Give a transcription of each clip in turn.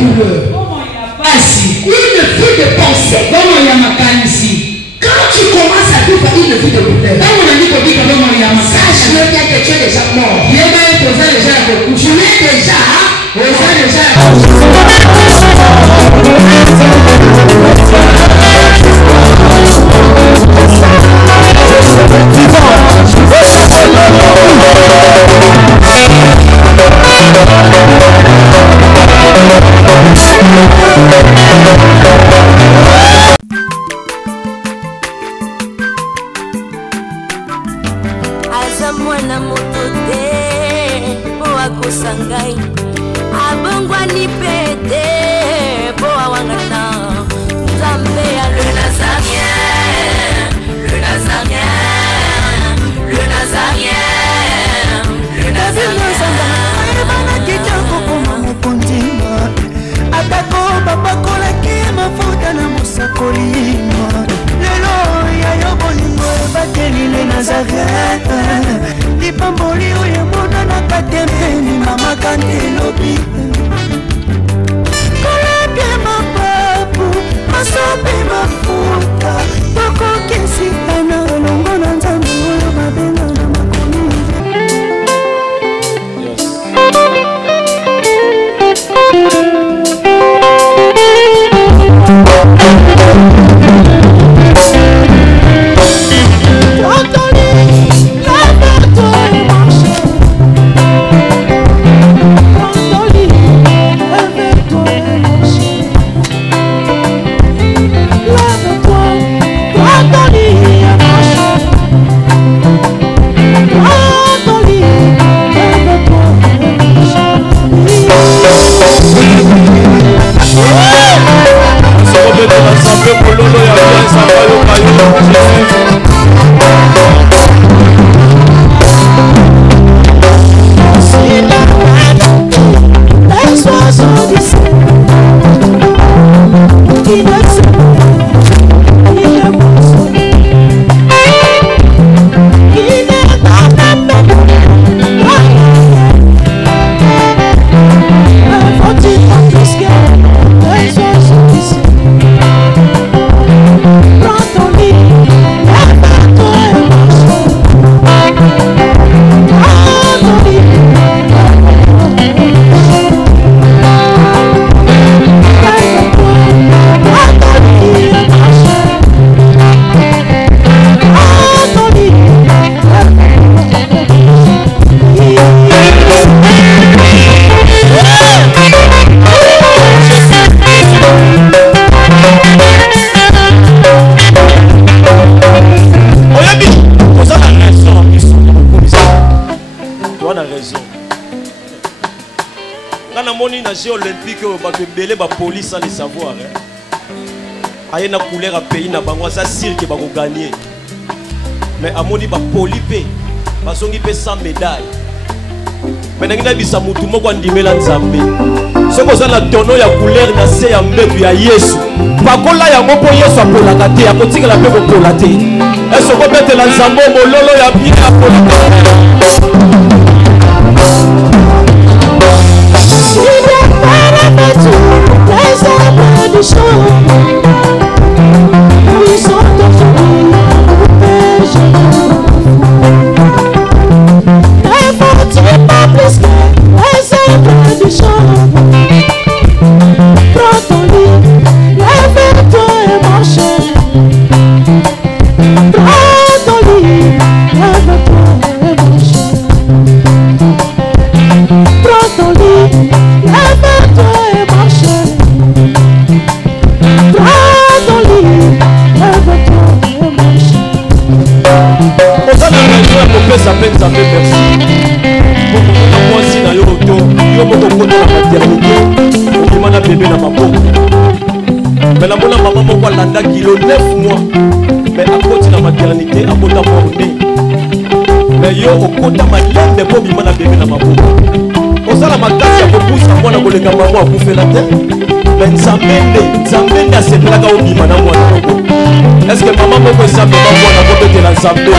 douleur. Une vie de pensée. Quand tu commences à vivre une vie de douleur, sache bien que tu es déjà mort. Tu es déjà. Azamwana motote boa kusangai abongwa ni pete boa wangana Nzambe ya le Nazarien, le Nazarien, le Nazarien, le Nazarien. Bana kitoko koma mukundima atako babakola ke mafuta na musakolima lelo ya yobolingo bateli le Nazareth lipamboli oyo mona na katempeni mama kantelobi kolapye mapapu masope mafuta tokokesikana longo na Nzambe oyo babenga na makomi. Olympique bakebele ba police sans le savoir aye na couleur à pays na bango ça cirque ba ko gagner mais amoni ba polipe basongi pe sans médaille mais ngina bisa mutu moko ndimela Nzambe soko za na tono ya couleur na se ya mbetu ya Yesu bakola ya mopo Yesu apola kate ya kotikela pe ko pola te eso ko betela Nzambe mololo ya bien apola. Les arbres du champ, ils sont aujourd'hui péchés. Ne faut-il pas plus que les arbres du champ? Prends ton lit, lève-toi et marche. Prends ton lit, lève-toi et marche. Prends ton lit, lève-toi et marche. Ça fait merci. Pour moi, si dans le retour, il y a beaucoup de maternité. Il m'a bébé dans ma peau. Mais la maman m'a landa kilo 9 mois. Mais à côté de la maternité, à côté de la mais yo au côté de ma laine de peau, il m'a bébé dans ma peau. On s'en a ma casse à pousse à moi, on a maman à bouffer la tête. Mais Nzambe a cette blague au bima dans moi. Est-ce que maman m'a fait ça, mais maman a pas été la Nzambe?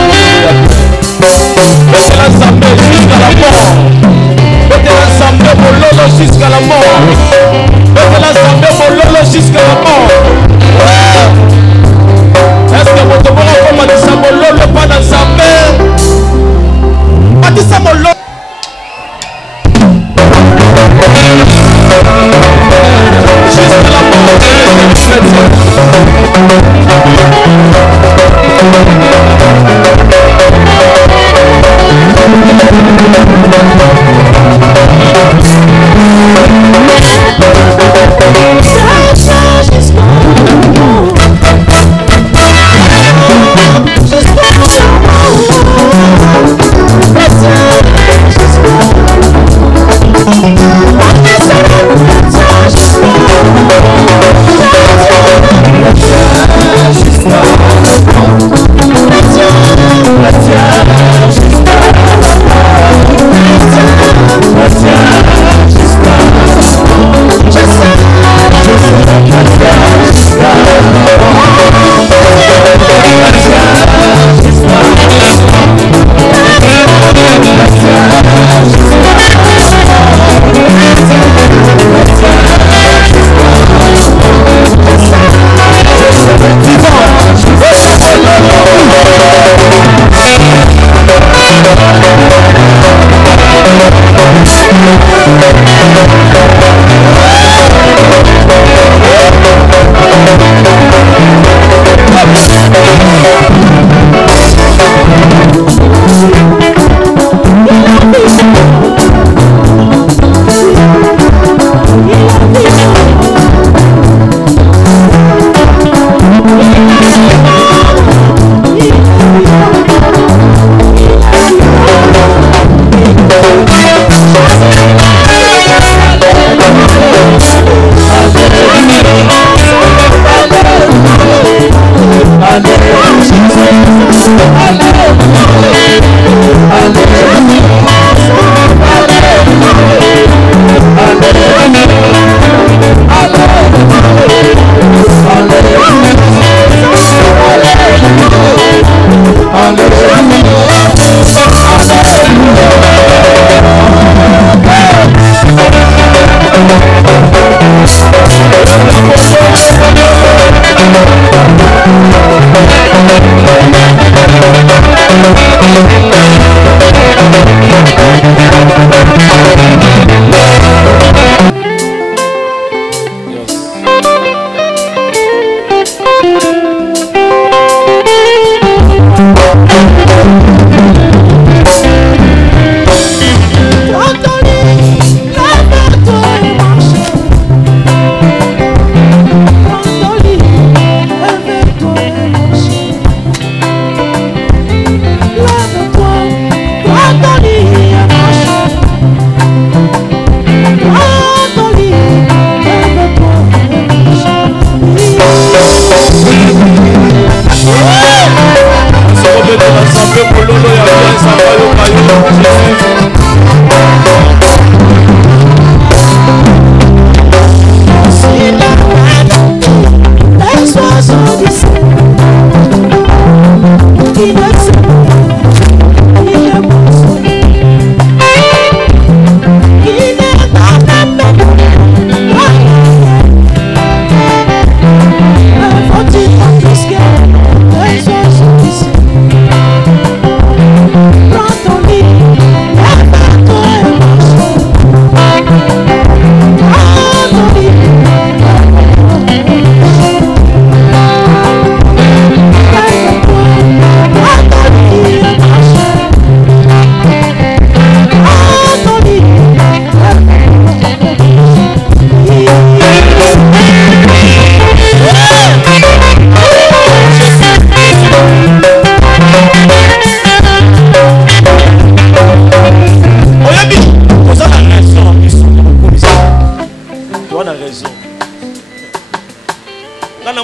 Mettez l'Ensemble jusqu'à la mort. Mettez l'Ensemble pour l'Olo jusqu'à la mort. Mettez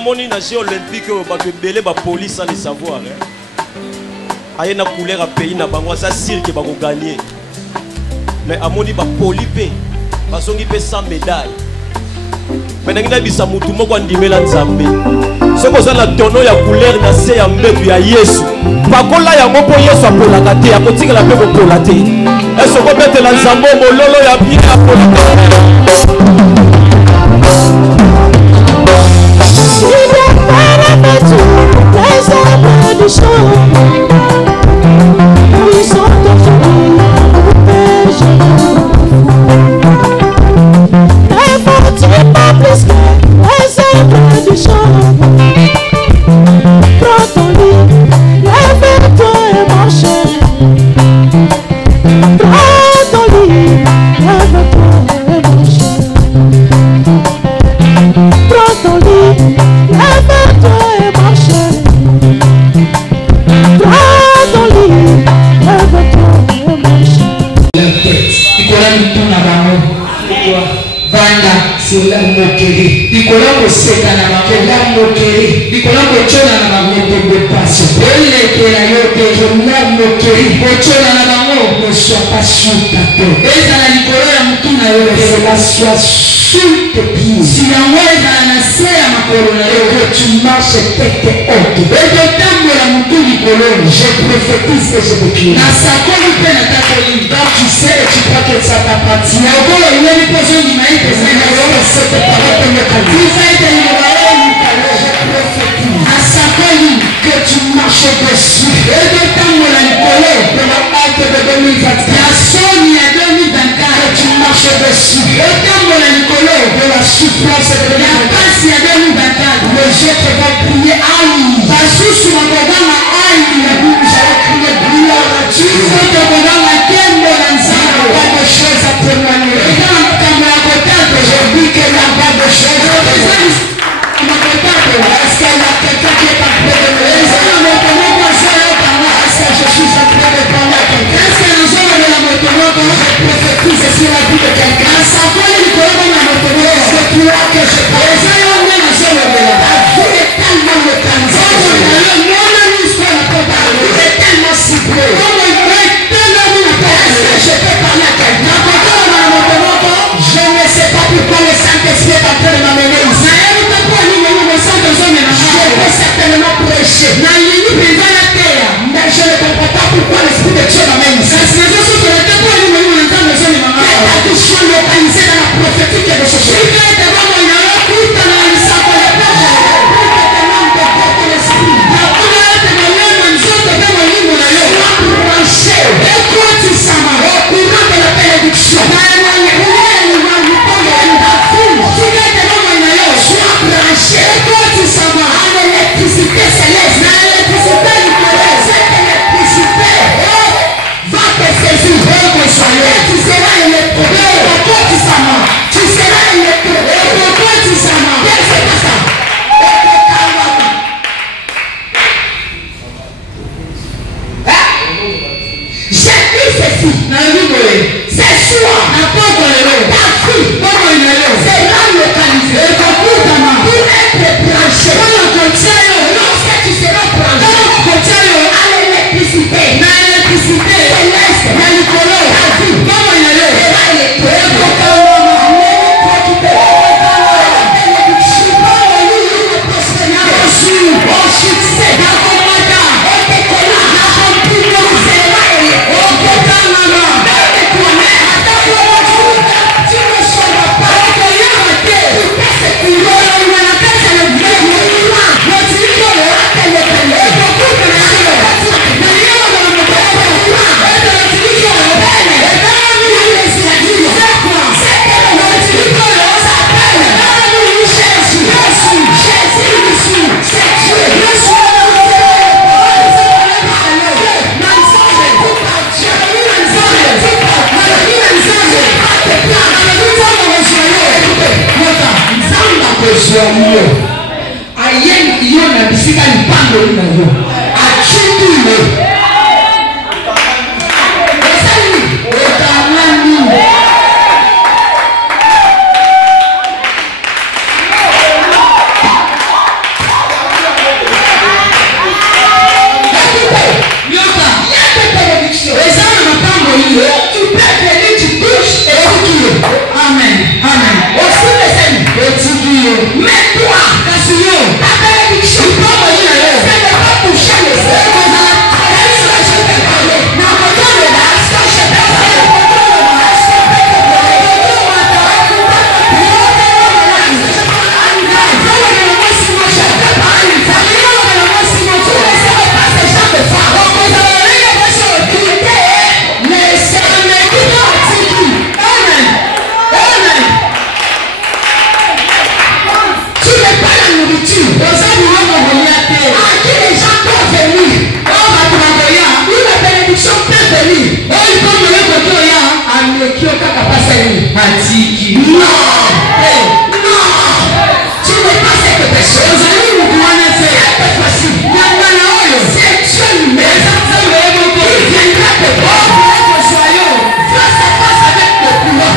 moni na jeux olympique bato ebele ba police sans le savoir aye na couleur à pays na bango ça sûr que bako gagner mais amoni ba poli pe basongi pe sans médaille mais ndengina bisa mutu moko andimela nzambe soko za na tono ya couleur na se ya mbetu ya Yesu pakola yango po Yesu apolaka te akotikela pe kopola te esoko betela nzambe mololo ya bien apolaka Prends ton lit, lève-toi et marche. Prends ton lit, lève-toi et marche. Prends ton lit, lève-toi et marche. Prends ton lit, lève-toi et marche. La tête, il faut la lutter dans la main. Vanda sila mokeri dikola koseka na makela mokeri dikola kochola na mamoto de passe ele kera yote kola mokeri kochola na bango ne soit pas sous ta tête eza na dikola ya mutu na yo la soit sous tes pieds si la weza na se ya makolo na yo que tu marches tête haute et tambola mutu dikolo je prophétise que je déclare na sakoli pe na takoli donc tu sais et tu crois que ça t'appartient na okolo ile ni pozo ni mai cette parole de notre vie. Vous êtes je prophétise. À sa colline que tu marches dessus. Et de temps de la de la halte de 2024. La Sony à 2024 que tu marches dessus. Et de temps de la souffrance de la passe à 2024. Le jeune va prier aïe. Parce que sur le programme aïe, vous allez crier gloire à Dieu. Sur le programme à quel mot pas de choses à témoigner. Je dis qu'il n'y a pas de chose. Est-ce qu'il y a quelqu'un qui est en train de me dire? Est-ce que je suis en train de parler à quelqu'un? Est-ce que nous sommes dans la moto? Je prophétise sur la vie de quelqu'un. Est-ce que tu vois que je parle? La vie est tellement mécanisée. Il est tellement ciblé. Est-ce que je peux parler à quelqu'un? Je ne sais pas pourquoi le Saint-Esprit est en train de m'amener ici. Je vais certainement prêcher. Mais je ne comprends pas pourquoi l'Esprit de Dieu m'amène ici. Quelque chose localisé dans la prophétique de ce jour. Passer. Atiki. Non. Non. Tu ne veux pas faire quelque chose. C'est facile. C'est Dieu lui-même. Il viendra te voir. Face à face avec le pouvoir.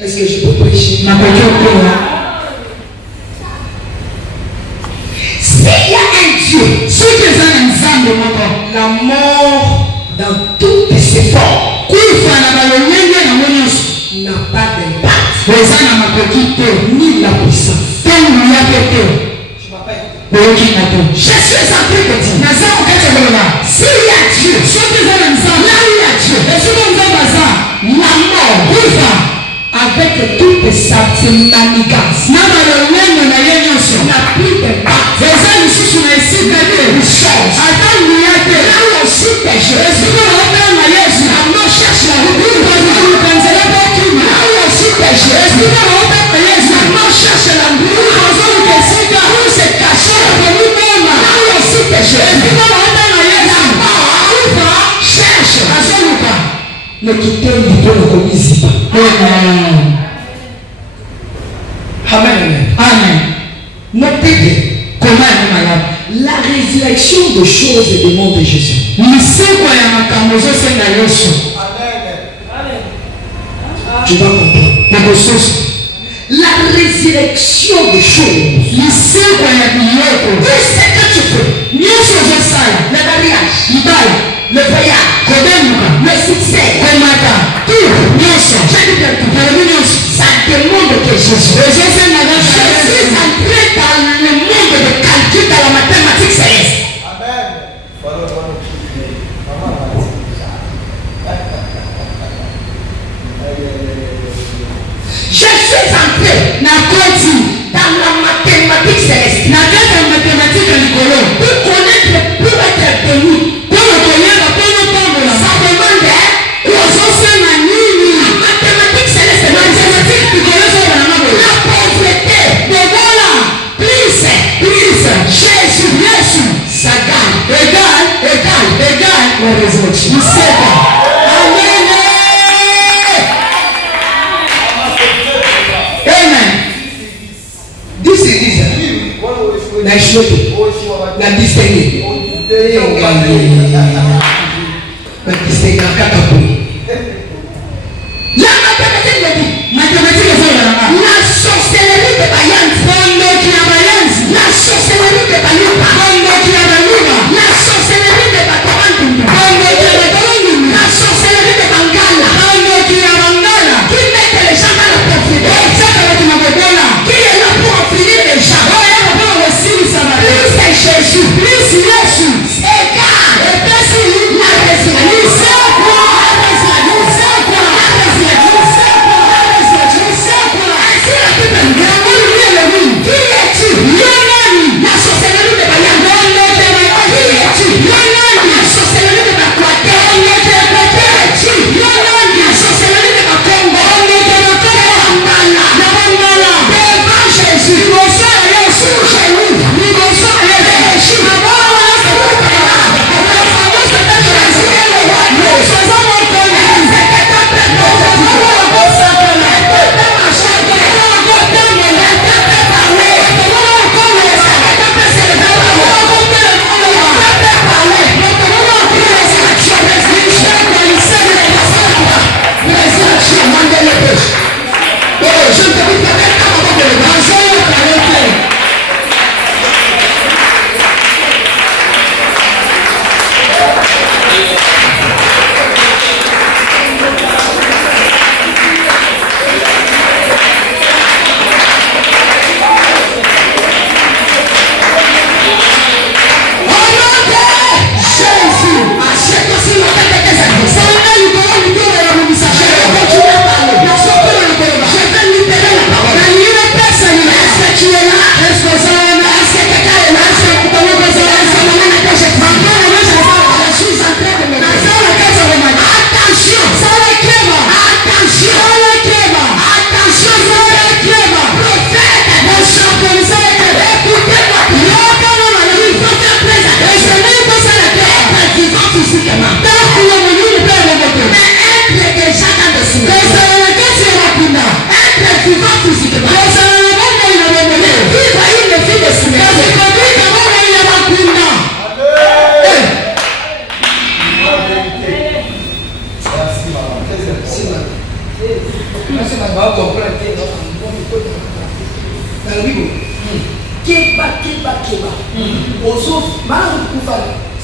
Est-ce que je peux prêcher? S'il y a un Dieu, la mort dans toutes ses formes n'a pas d'impact, ni la puissance. Tu m'appelles? Je suis en train de dire, s'il y a Dieu, là où il y a Dieu, la mort avec toute sa manigance n'a plus de part. Là où on cite Jésus, la mort cherche la route. Là où on cite Jésus, la mort cherche la route. Où se cacher là où on cite Jésus, la mort cherche. Ne quittez pas le commissaire. Amen. Amen. Notez bien comment est malade. La résurrection de choses et des mondes de Jésus. Tu vas comprendre. La résurrection de choses. Tout ce que tu fais. Le mariage. Le voyage. Le succès. Ça demande que Jésus. Je suis entré dans le monde de calcul, dans la mathématique céleste. Je suis entré dans la mathématique céleste. Pour connaître, pour être connu. Ça demande la mathématique céleste. La pauvreté. Plus. Jésus. Ça gagne. Égal. La résurrection. Amen. This is la distinguer. La mathématique la sorcellerie de Bayans. La sorcellerie de Bayupa. La sorcellerie de Batorandum. La sorcellerie de Bangala. Qui met les gens dans la pauvreté. Qui est là pour en finir les gens. Plus c'est Jésus. Égal. La résurrection.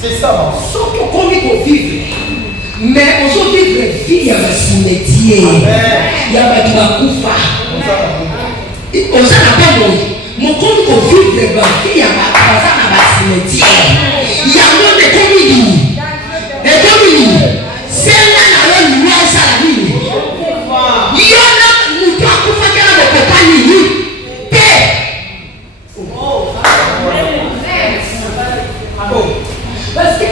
C'est ça. Sauf qu'on connaît qu'on vivre. Mais on se vivre vie, il y a un cimetière. Il y a un koufa. On s'en a pas mourir. mon compte qu'on vit les banques, il y a ma croisade dans ma cimetière. Il y a un monde de comédie. Et comédie, c'est là la lumière, ça la vie. Il y en a, nous doit pouvoir faire des compagnies. Parce que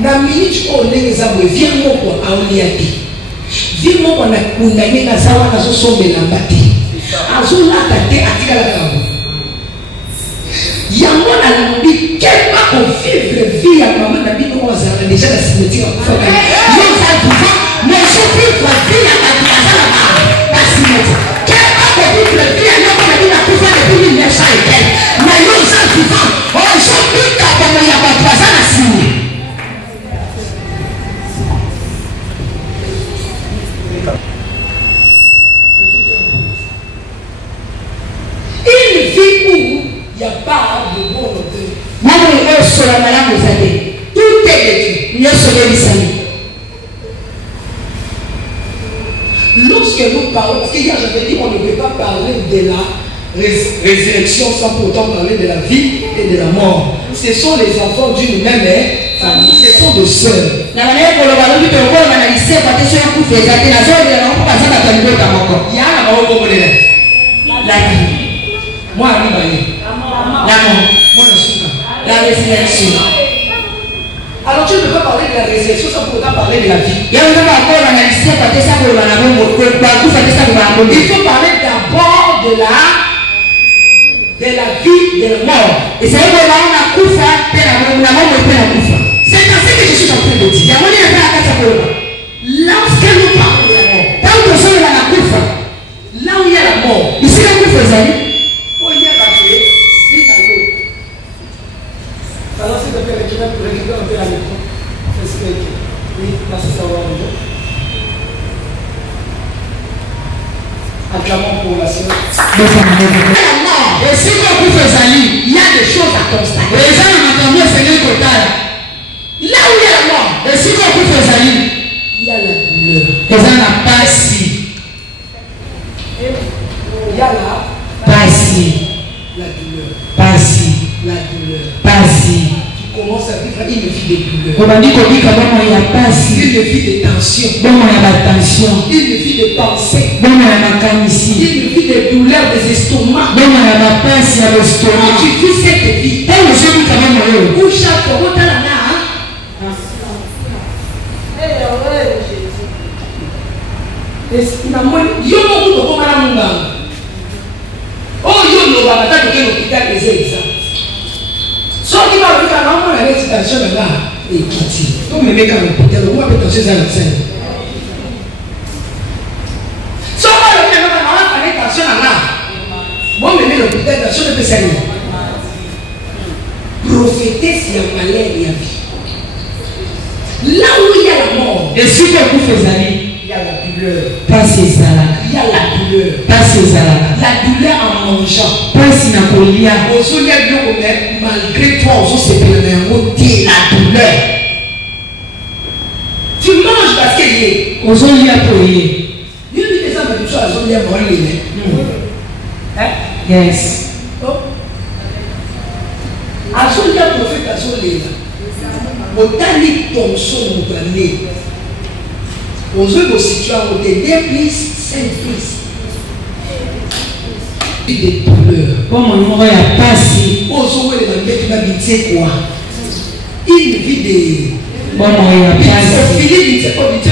na minute on est examen viens moi pour aoliati viens moi on a condamné na sawa na so sombe na mbati azula tate atika la kambo yango na lambi kelma ko vivre vie ya maman na bino wazala déjà la cimetière pour faire yo ça vivant mais je vivre vie ya matazala na cimetière kelma ko vivre vie ya yo na bino pour faire depuis 1900 mais yo ça vivant oh je vis comme ya matazala cimetière. Une vie où il n'y a pas de volonté. Tout est détruit. Lorsque nous parlons, parce qu'hier j'avais dit qu'on ne peut pas parler de la résurrection sans pour autant parler de la vie et de la mort. Ce sont les enfants d'une même famille. Ce sont de sœurs. Il y a la vie. Moi, la résurrection. Alors tu ne peux pas parler de la résurrection sans pour autant parler de la vie. Il faut parler d'abord de la vie, de la mort. Et c'est ainsi que je suis en train de dire. Lorsque nous parlons de la mort, là où il y a la mort, ici là où il faut aller. Alors s'il te plaît, tu vas récupérer un peu la métro. Oui, merci, ça va bonjour. Acclamons pour la sœur. Et si vous pouvez aller, il y a des choses à constater. Les gens ont entendu le Seigneur total. Là où il y a la mort, et si vous pouvez aller, il y a la douleur. Les gens n'ont pas si. Il y a la douleur. Pas si. La douleur. Pas si. Tu commences à vivre une vie de douleur. Une vie de tension. Une vie de pensée. Une vie de douleur des estomacs. Quand tu vis cette vie, où chaque fois tu as la so qui va venir à l'homme, la récitation là, et quitter. Donc, mes mecs à l'hôpital, on va mettre dans ces années. So, on va venir à la récitation là. Bon, mais l'hôpital, la chose de Pessani. Prophéter, c'est un malheur et la vie. Là où il y a la mort, et si vous faites aller, il y a la douleur. Pas ces alaks. Il y a la douleur. Pas ces alaks. La douleur en mangeant. Pas si n'a pas lié. Malgré toi, on se fait la douleur. Tu manges parce qu'il y est. On se lit à pour y. Il y a des gens qui sont à zone à pour y. Yes. À zone à prophète à zone là. Autant de ton son nous donner. Aux yeux de situation, on te dit plus, 5 plus. Des douleurs. Comme on n'aurait pas si. Aux yeux de la bête, tu vas quoi? Une vie de. Bon, on n'a pas si. Au fil de ce qu'on dit,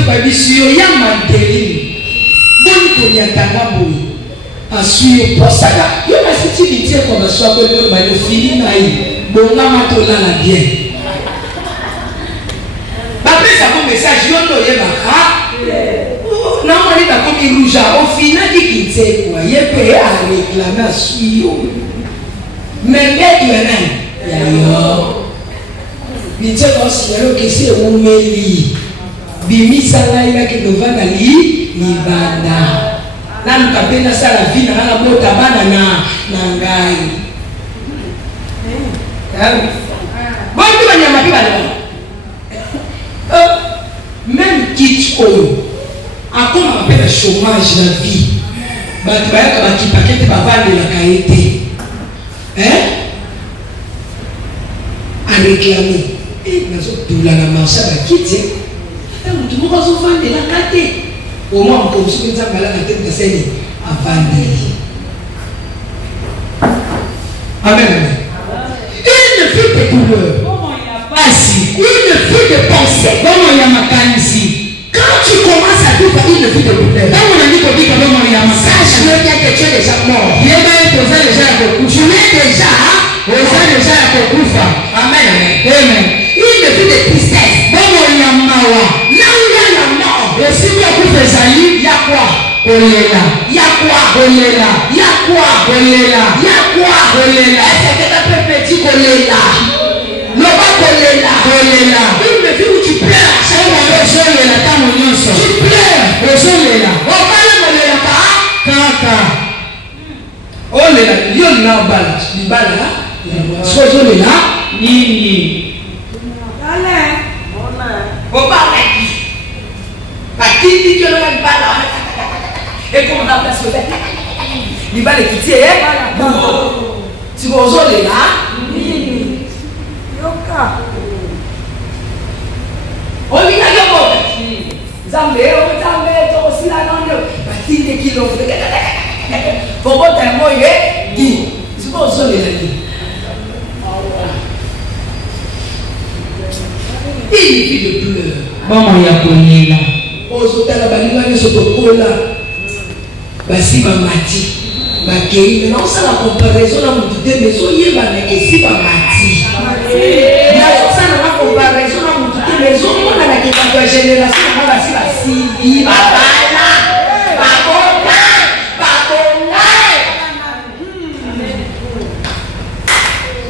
il y a un mantéline. Bon, il y a un tabou. À suivre pour ça. Il y a un petit métier qu'on a soit bon, il fini naïf. Bon, on a maintenant la bien. Après ça, mon message, il y a non, on est d'accord, il rouge. Au final, il dit quoi? Il peut réclamer à suivre. Mais tu es là. Il dit que c'est un meli. Bimi Salaïla qui nous va d'aller, il va là. Là, nous avons ça la vie, dans la boîte à banana, nangai. Bon, tu vas y aller. Même quitte à quoi on appelle le chômage la vie. bato bayaka bakipake te bavandelaka ye te areklame nazotula na marché bakiti ata motu moko azovandelaka te omwa mokomi soki nzambe alaka te kaseni avandeli. Amen. Une vie de douleur. Une vie de pensée. Quand tu commences à vivre une vie de douleur, sache bien que tu es déjà mort. Tu es déjà Amen. Amen. Une vie de tristesse. Là où il y a la mort, il y a quoi? Kolela. Yakwa. Kolela. Yakwa. Kolela. Yakwa. Kolela. Est-ce que tu as petit kolela? Loba kolela. Kolela. Une vie où tu pleures. Tu pleures. Kolela. Kolela pa. Kaka. Oh lela. Yo na bala. Libala. Sozo lela. Nini. Allez. Oba laki. Patindi que le bala. Et comment on a placé le bec? Il va les quitter, tu vas aux là? On y a Zambé, tu aussi là dans le bâtiment de kilos. Pour votre moyen, tu vas aux là. Il vit de pleurs. Bon, il y a connu là. Aux hôtels, la bannière, ils sont au cola. Basi mamati bakei maintenant ça la comparaison na mutu te maison yeba na esi mamati na ça na comparaison na mutu te maison mona na ke ba génération na basi basi babala bakonga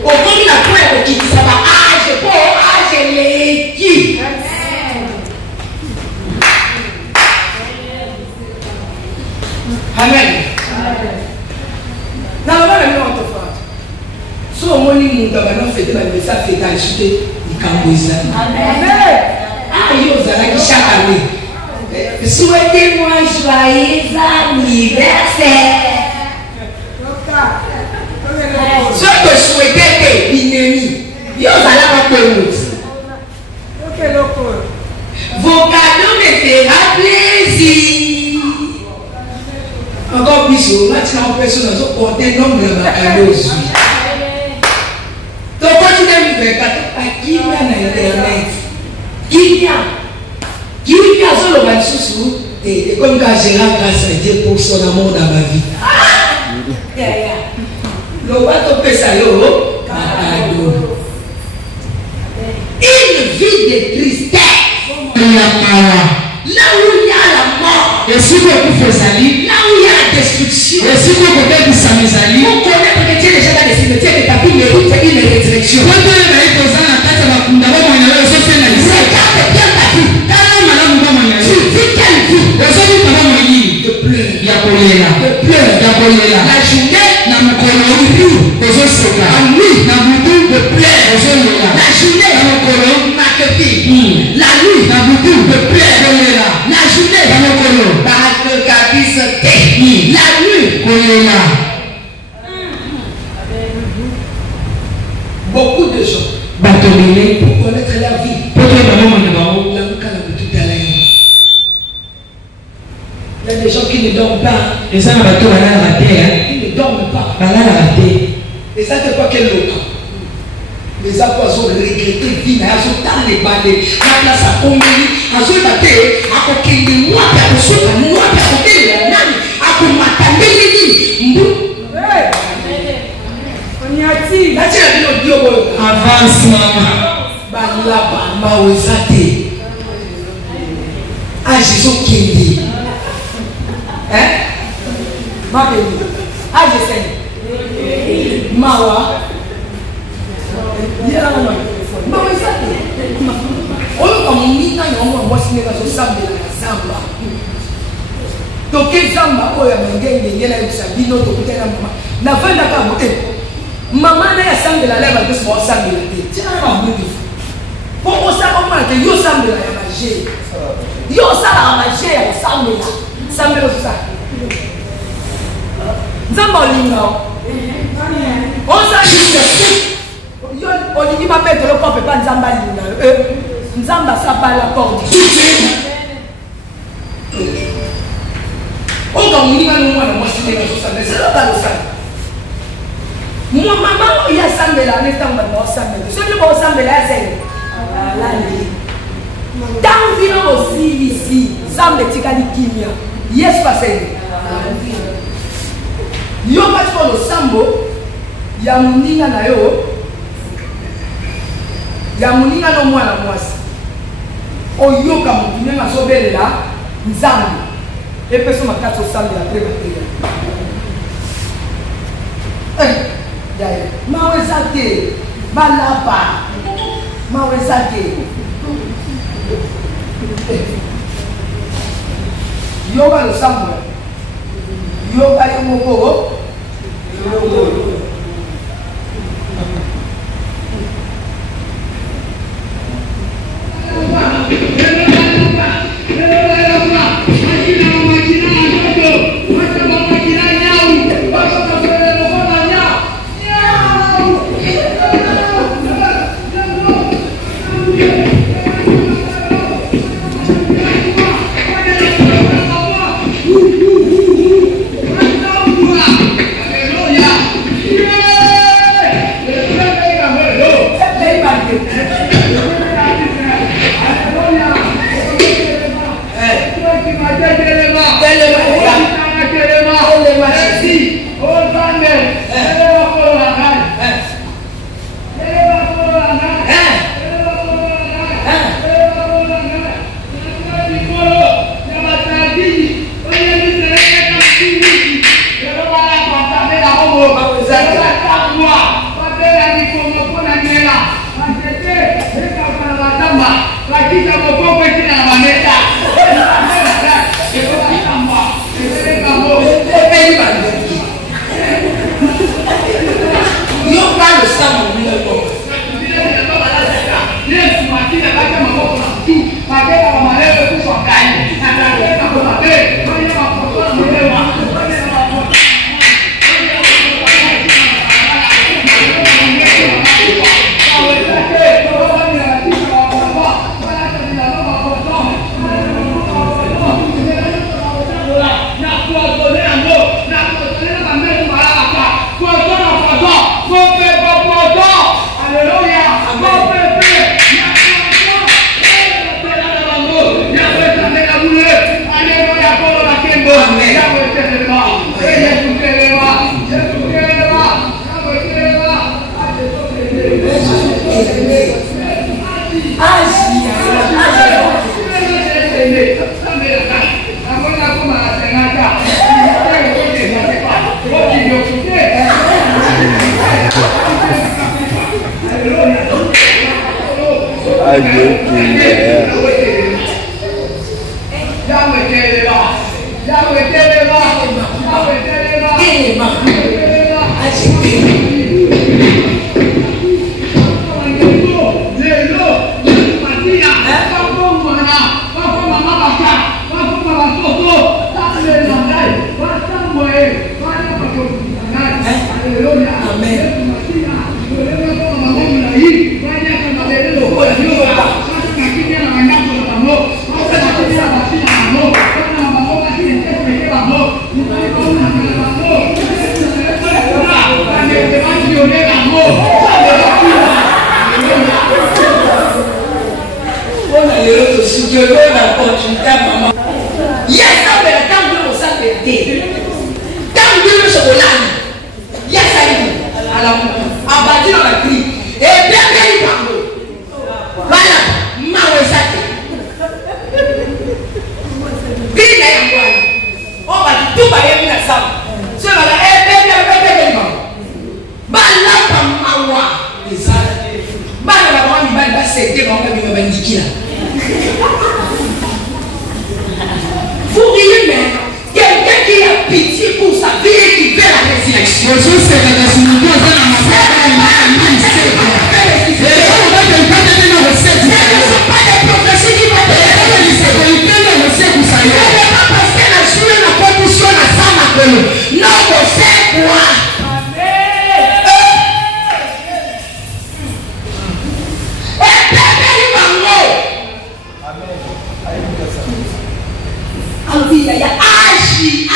okomi na kwa kokitisa ba age po age leki. Amen. Now, what am I going to find? So, money, you have not fed my visa, fed and shoot it. You can't go inside. Amen. I use like a shaka. Souhaitez-moi joyeux anniversaire. Ce que souhaitez, l'ennemi, il y a la vos cadeaux me feront plaisir. Encore plus, maintenant, personne n'a porté nombre de cadeaux. Donc, quand tu as mis 24, qui y a dans Internet? Qui y a sur le sous et comme quand j'ai la grâce à Dieu pour son amour dans ma vie. Le bateau peut s'allonger. Une vie de tristesse. Là où il y a la mort. Là où il y a la destruction. On connaît que tu es déjà dans les cimetières et ta vie mérite une résurrection. Regarde bien ta vie. Tu vis quelle vie? De pleurs. La journée, la nuit, de pleurs. La journée, la nuit, de pleurs. La journée, la nuit, beaucoup de gens pour connaître la vie. Il y a des gens qui ne dorment pas. Ils ne dorment pas. Et ça, c'est pas quel local. Les poissons regretté vie, mais ils ont tant les balais. La place a commis, ils ont battu, à côté de moi, à côté de moi, à côté de la nani, à côté de on y a-t-il? Avance, maman. Balaba, maozate. Ah, Jésus qui dit. Hein? Ma bébé. Ah, je sais. Mawa. Maman n'a pas de la lèvre de ce moment. Tu n'as pas de pour ça, comment tu as semblé la magie? Yo, ça la magie, ça me ça. Nzamba olinga. On s'allie. On dit pas mettre le corps pas Nzamba linga. Nzamba ça pas la porte. On comme ni mal moi moi c'est des choses ça c'est là pas le ça. Moi maman il y a sambe là les temps moi sambe. C'est le bon sambe là c'est. Là tant vino aussi ici sambe tikali kimia. Yes passé. Yo pas pour le sambo ya muninga na yo. Ya muninga no mwana mwasi. Oyoka muninga sobelela nzambe. Et personne m'a cassé au samedi la très matérielle. Mawezake, Malapa, Mawezake. Yoga le samedi. Yoga le mogo. No, il y a agi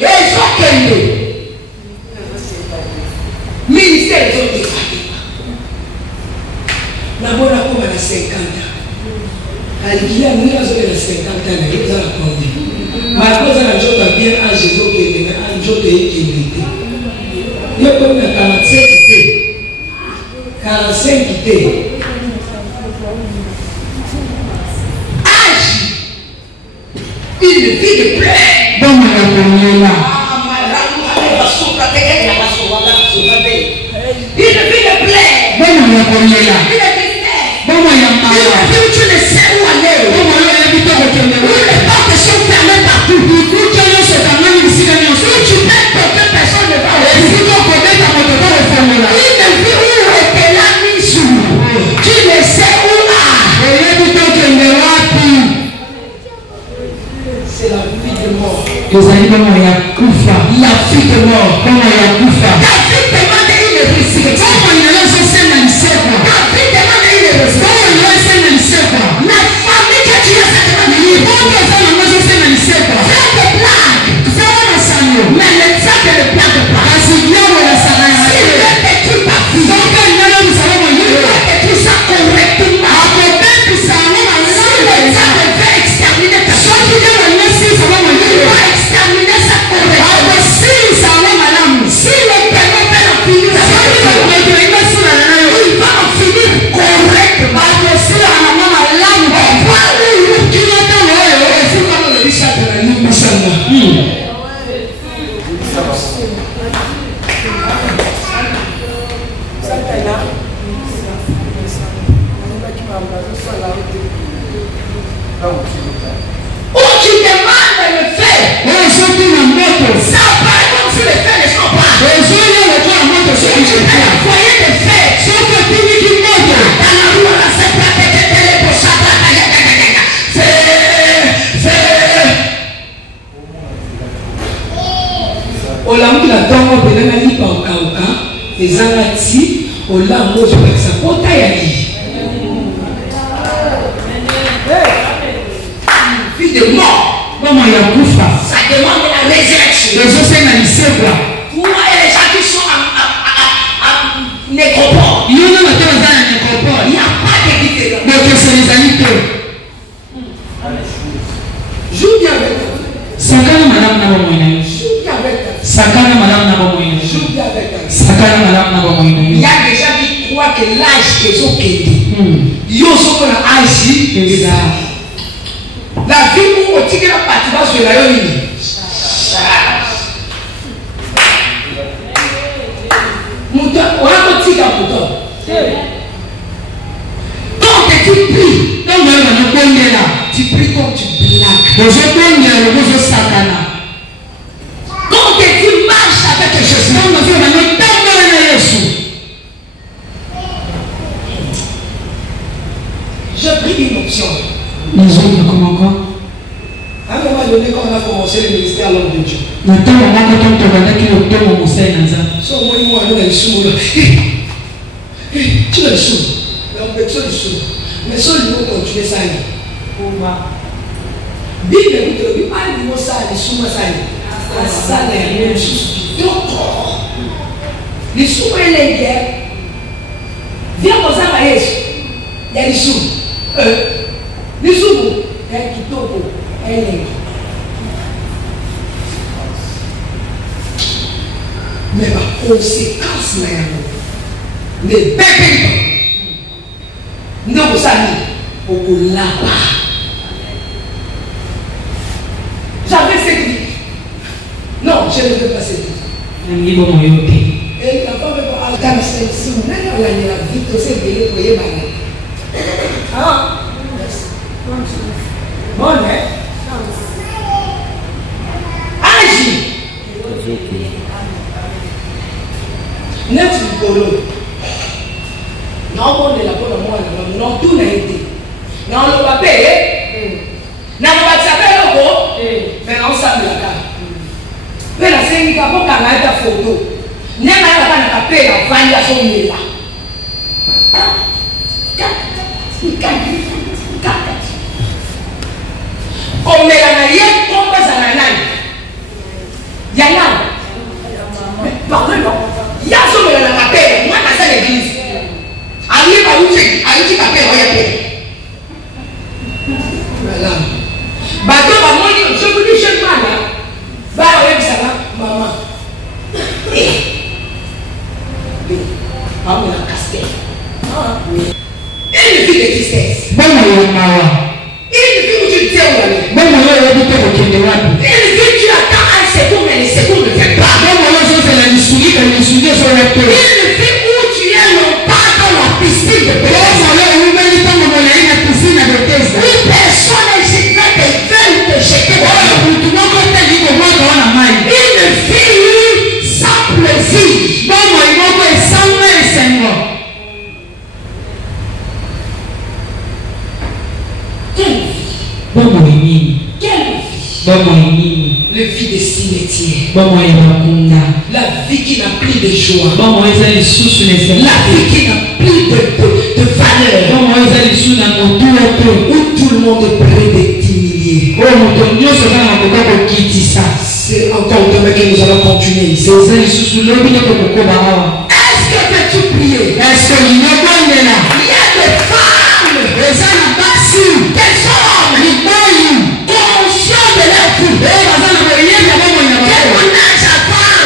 et Zokende. Ministère Zokende. La bonne à 50 ans. Il y a 50 ans, il y a ma cause à la bien à Jésus qui est un jour de l'équilibre. Il y a comme 45 idées. 45 idées. Une vie de plaie. Bon, ma première là. Une vie de plaie. Bon, ma première là. Bon, ma tu ne sais où aller. Bon, ma les portes sont fermées partout. Tu peux porter personne ne va. Une vie où était là, tu ne sais où c'est la vie de mort. La vie de mort. David demandait une résurrection. David demandait une résurrection. La famille que tu as fait fait des blagues. Mais l'exemple ne blague pas. S'il veut détruire ta vie, il doit détruire ça correctement. Si l'exemple veut exterminer ta vie, il doit exterminer ça correctement. Si le démon veut en finir, il va en finir correctement. Où tu demandes le fait, ça paraît comme si le fait ne sont pas. Tu peux envoyer des faits. Dans la rue, on a cette plaque pour ça. Olamukila tongo belena lipa okauka ezanga ti olambo ozobakisa pota ya li vie de mort. Ça demande la résurrection. Pour moi et les gens qui sont à nécropole, il n'y a pas de différence. Joue bien avec toi. Sakana madame na bomoine. Joue bien avec toi. Sakana madame na bomoine. Joue bien avec toi. Sakana madame na bomoine. Il y a des gens qui croient que l'âge qu'ils ont quitté. Ils ont son âge. La vie où on tire la partie va sur la ligne. Mouton, on a un tigre à mouton. Quand tu pries, tu pries comme tu blagues. Quand tu marches avec Jésus, je prie une option. Les autres, comment encore? À un moment donné, quand on a commencé le ministère à l'homme de Dieu, moi, on a le sous. Tu as le sous. On peut le sous. Mais ça, il faut continuer ça. Bible, il dit, ah, il faut ça, il sous, ça, il y a le sous. Donc, les sous, il est guerre. Viens pour ça, il y a les sous. Les sous, il y a qui topo, il y a mais la conséquence, les bébés, non, vous savez, au là-bas. J'avais cette vie. Non, je ne veux pas cette vie. Et la femme est pas à si vous n'avez pas la vie, vous avez vous voyez, ah, bon, hein? Agis. Next Nicolo. Non, on est là pour le mois, non, tout n'a été. Non, on va payer. Non, on va savoir le gros. Mais on s'appelle la carte. Mais la scène, il va pas faire ta photo. N'est pas payer la vanne à son nez là. casse-tête. Une vie de tristesse. Bon, Une vie où tu te tiens où aller. bon, Une vie tu attends un seconde, mais le seconde ne fait pas. Une vie où tu es longtemps dans la piscine de Bethesda. Où personne ne veut te jeter dedans. Une vie sans plaisir. Quelle vie? Le vie de cimetière. La vie qui n'a plus de joie. La vie qui n'a plus de valeur. Où tout le monde est prêt de t'humilier. C'est encore demain que nous allons continuer ici. Est-ce que peux-tu prier? Il y a des femmes, des hommes, conscients de leur vie. Que mon âge avance.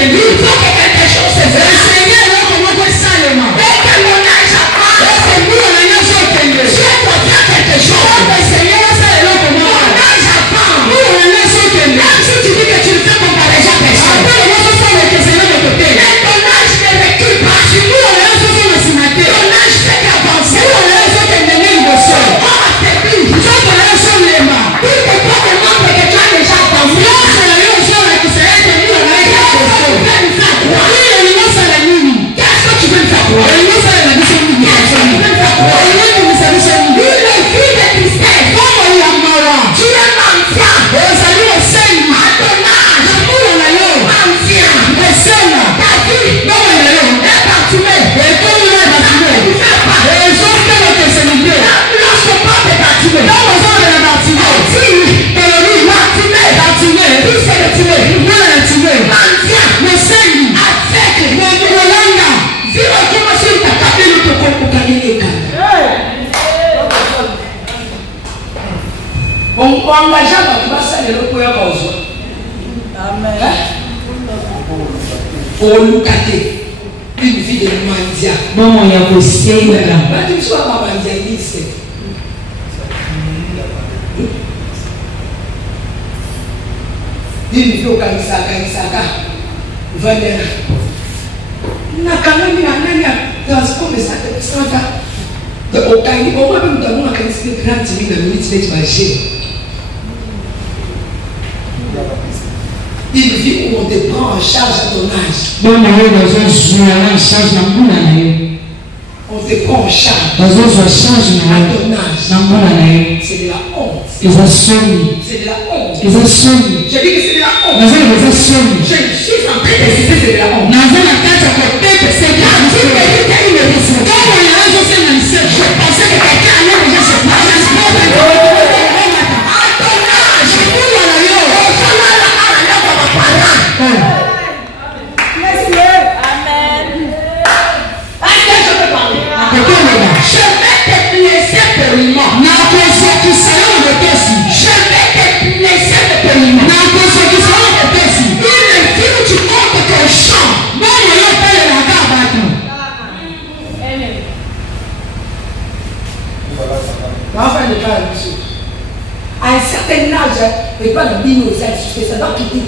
Il faut que quelque chose se fasse. Et que mon âge avance. Je dois faire quelque chose. Mon âge avance. Même si tu dis que tu ne fais comparaison à personne. Mais ton âge ne recule pas. Ton âge fait qu'avancer. Une vie de mendia. Tu sois ma mendialiste. Une vie au Kanisaka. Venez. Na quand même transport de Santa. Au Kani, au moins même dans mon 30 minutes d'être marché. Une vie où on te prend en charge à ton âge. On te prend en charge à ton âge. C'est de la honte. C'est de la honte. Je dis que c'est de la honte. Je suis en train de citer c'est de la honte. Je pensais que quelqu'un allait déjà se placer. À un certain âge, et pas le bino, ça doit quitter.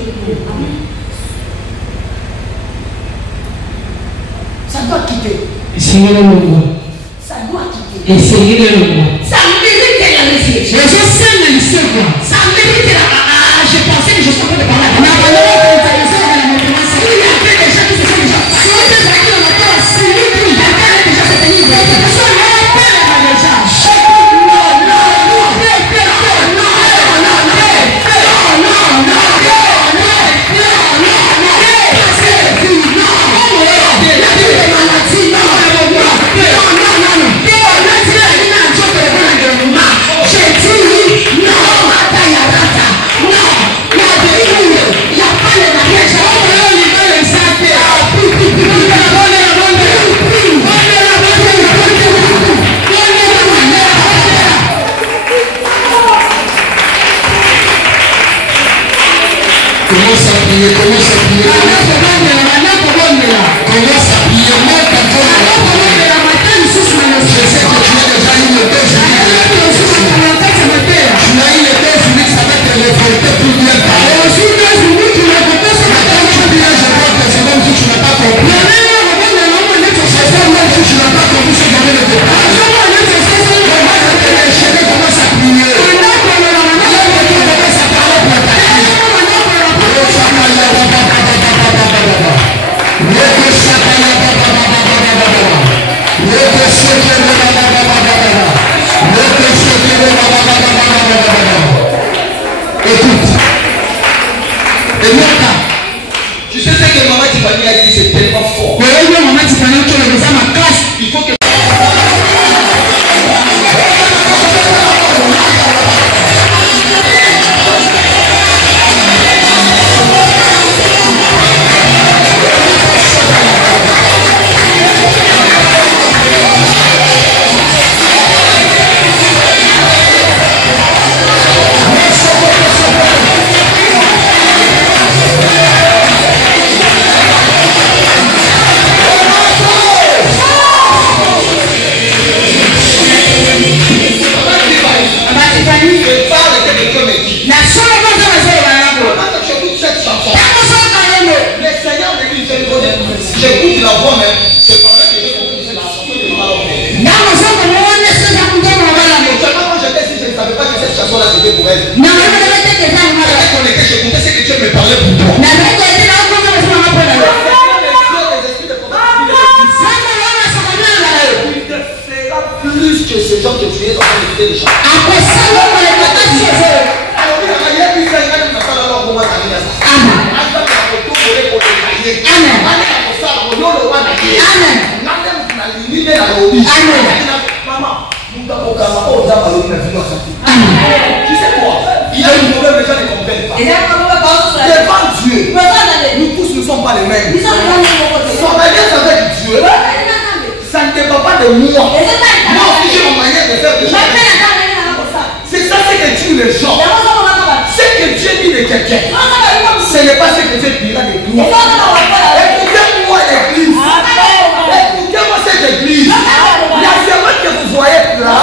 Ça doit quitter. Ça doit quitter. Ça mérite la réussite. Ça mérite la. Je pensais que je suis en train de parler. Il y a des gens qui se sont déjà. Non, ces gens que tu es en train d'écouter les chants. Tu sais quoi? Il y a un problème, les gens ne comprennent pas. Devant Dieu, nous tous ne sommes pas les mêmes. Son alliance avec Dieu, ça ne dépend pas de moi. Moi aussi, j'ai ma manière de faire des choses. C'est ça ce que disent les gens. Ce que Dieu dit de quelqu'un, ce n'est pas ce que Dieu dira de toi. Écoutez-moi l'église. Écoutez-moi cette église. La semaine que vous voyez là,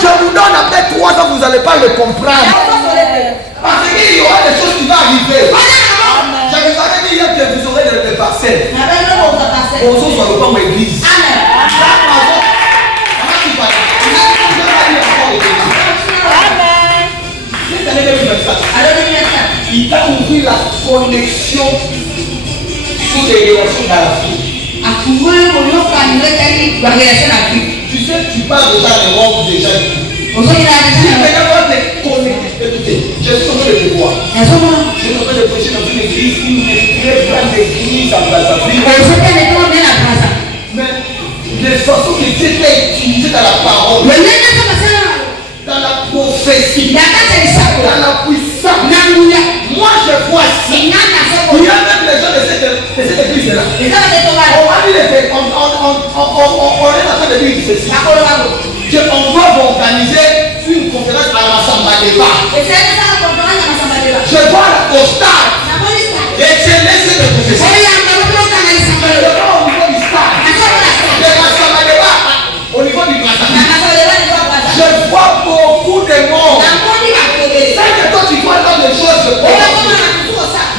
je vous donne après 3 ans, vous n'allez pas le comprendre. Parce qu'il y aura des choses qui vont arriver. Je vous avais dit hier que vous aurez des parcelles. Bonjour sur le camp église. Il t'a ouvert la connexion sur les relations d'Afrique. Tu sais, tu parles déjà de l'Europe déjà. Si maintenant on te connecter, écoutez, je suis en train de te voir. Je suis en train de prêcher dans une église, une très grande église à Brazzaville. Mais les façons que Dieu t'a utilisé dans la parole, dans la prophétie, dans la puissance, moi je vois ça. Il y a même les gens de cette église-là. On est en train de dire ceci. On doit organiser une conférence à la Sambadeba. Je vois au stade. Et c'est laissé de professeur. Au niveau du Brazzaville, je vois beaucoup de monde. C'est que toi tu vois dans les choses.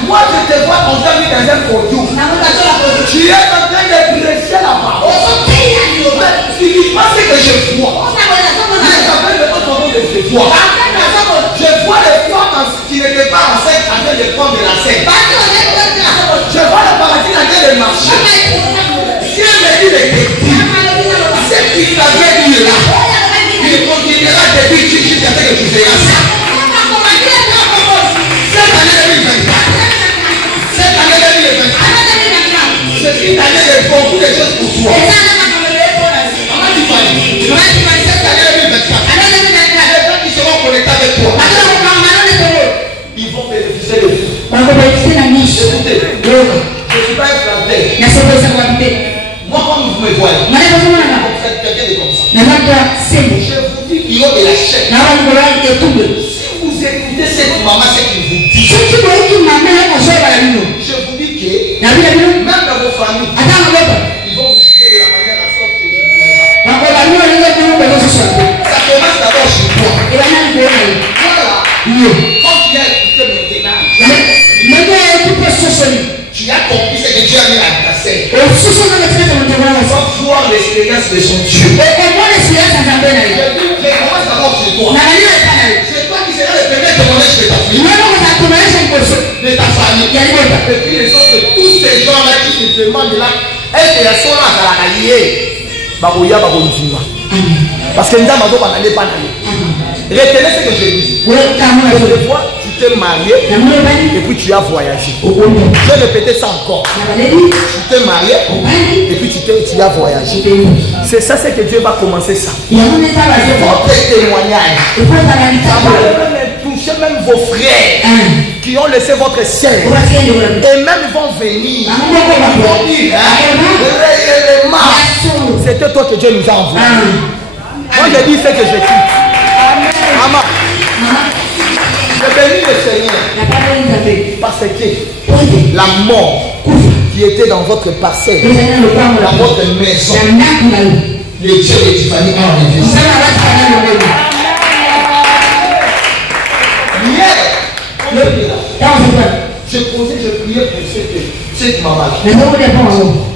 Moi je te vois en train de dans un produit. Tu es en train de prêcher la parole. Tu dis pas ce que je vois. Je vois les femmes qui n'étaient pas enceintes en train de prendre la scène. Je vois la paralysie en train de marcher. Dieu me dit de te dire. Ce qu'il t'avait dit là, il continuera de dire jusqu'à ce que tu feras ça. Cette année 2024, cette année 2024, c'est une année de beaucoup de choses pour toi. Comment tu vas dire? Cette année 2024, les gens qui seront connectés avec toi, ils vont bénéficier de tout. Écoutez, je ne suis pas un planteur. Moi, quand vous me voyez, vous faites quelqu'un de comme ça. Je vous dis qu'il y a de la chaîne. Si vous écoutez cette maman, ce qu'il vous dit, je vous dis que même dans vos familles, ils vont vous suivre de la manière à sorte que vous ne pouvez pas. Ça commence d'abord chez toi. Voilà. Quand tu as écouté maintenant, tu as compris ce que Dieu a mis à ta scène. Tu vas voir l'expérience de son Dieu. Je commence d'abord chez toi. C'est toi qui seras le premier témoignage de ta fille. De ta famille. Et puis les autres, tous ces gens-là qui se demandent là, est-ce que la sola à la alliée Baboya Babonjima. Parce que nous avons pas d'aller. Retenez ce que je dis. Des fois, tu t'es marié et puis tu as voyagé. Je vais répéter ça encore. Tu t'es marié et puis tu as voyagé. C'est ça, c'est que Dieu va commencer ça. Votre témoignage. Ça va même toucher même vos frères qui ont laissé votre sœur. Et même ils vont venir. Ils vont dire, réellement, c'était toi que Dieu nous a envoyé. Moi je dis ce que je dis. Maman, je bénis le Seigneur parce que la mort qui était dans votre parcelle, dans votre maison, le Dieu de Tiffany a enlevé. Hier, je priais pour cette maman.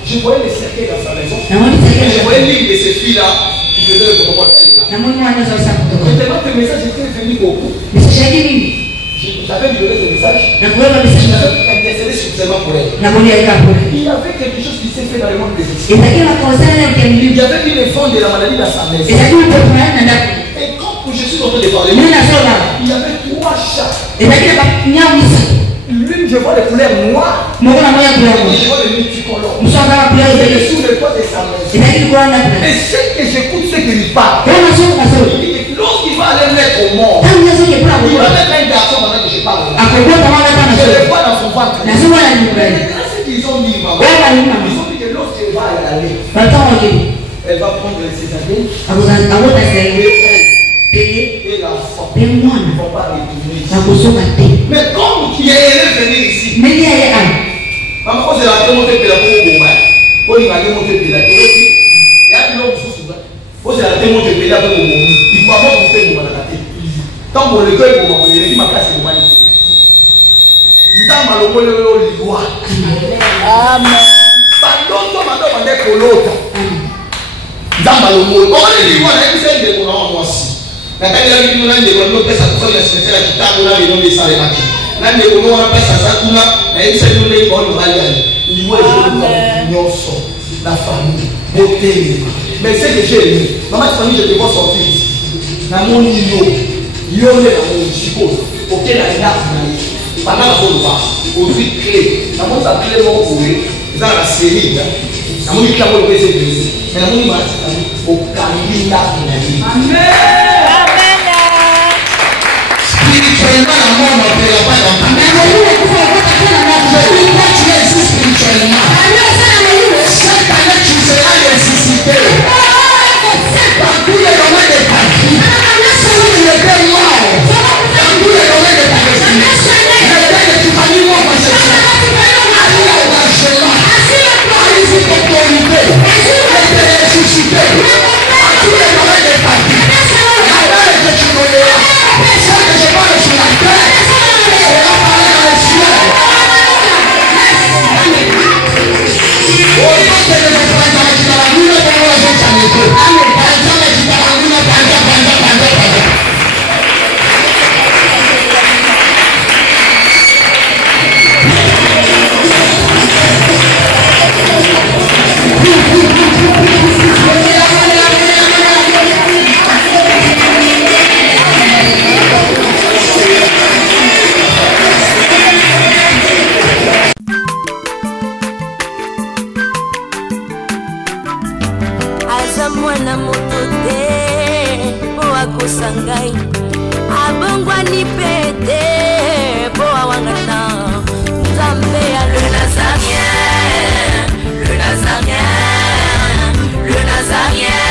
Je voyais les cercueils dans sa maison. Je voyais l'une de ces filles-là qui faisait le protocole. Tellement que le message était venu beaucoup. J'avais lui donné ce message. J'avais intercédé c'était suffisamment pour elle. Na boli ya pour. Il y avait quelque chose qui s'est fait dans le monde des esprits. Et ça qui va causer un Il y avait une femme de la maladie dans sa maison. Et ça qui va prendre un. Et quand je suis en train de parler, Nous na sola. il y avait 3 chats. Et ça qui va nyamisa. L'une, je vois les couleurs noires. Moko na moya couleur. Et je vois les multicolores. Musanga na couleur Il de est sous le toit de sa maison. Et ça qui va na. Et ce que j'écoute, c'est qu'il parle. On a sola sola. Lorsqu'il va aller mettre au monde, Quand il y a ce qui est pour il va mettre un garçon pendant que je parle. à quoi on va mettre Je le vois dans son ventre. na sola ya Mais nyumba. maintenant, ce qu'ils ont dit, maman, Ouais, la nyumba. ils ont dit que lorsqu'elle va aller, Attends, OK. elle va prendre ses amis Abota et c'est elle payer et l'enfant. des mois. Ils ne vont pas retourner ici. Na kusoka te. Mais comme tu es venir ici, Mais il y a un. maman, quand c'est la démonté de la boum, quand il va démonter de la boum, il y a une autre chose. Quand c'est la démonté de la boum, il va pas monter pour la tête. Tant que le cœur est pour il dit ma place est pour moi. Nous avons le loi. Amen. Pardon, toi, madame, on est pour l'autre. Zamba le mot. On est dit, on a une scène de moi aussi. La taille de la vie, on a dit, on a fait ça pour la semaine, la guitare, on a les noms des salles. Là, on a fait ça, on a une scène de l'école, on va y aller. Il voit l'union, la famille, beauté. Mais c'est que j'ai aimé. Maman, famille, je te vois sortir ici. Dans mon niveau, il y a un suppose. Auquel la garde, pendant la bonne base, aujourd'hui, clé. Dans mon sa clé, mon coué, dans la série, dans mon éclat, mon PC, mais dans mon image, au Camille, Amen. Spirituellement, la mort n'appellera pas dans ta vie. Pourquoi tu es ici spirituellement? Cette année, tu seras ressuscité. Dans tous les domaines de ta vie. Si tu étais mort, dans tous les domaines de ta destinée, le père de ta famille mort en ce soir. Allez au marchement. Allez sur ton autorité. Et te ressuscité. Dans tous les domaines de ta vie. La mère que tu connais. Celle que je parle sur la terre. Sera parlée dans les cieux. Mwana moto te po akosa ngai abongwani pete po awangana Nzambe ya le Nazarien, le Nazarien, le Nazarien,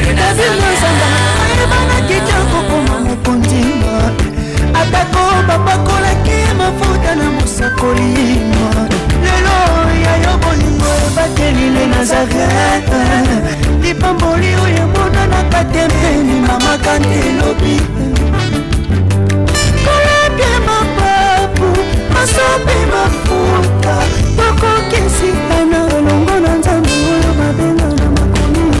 le Nazarien. Bana kitoko koma mokondima atako babakolaki mafuta na mosakolima lelo ya yo bolingo ebateli le Nazareth lipamboli oyo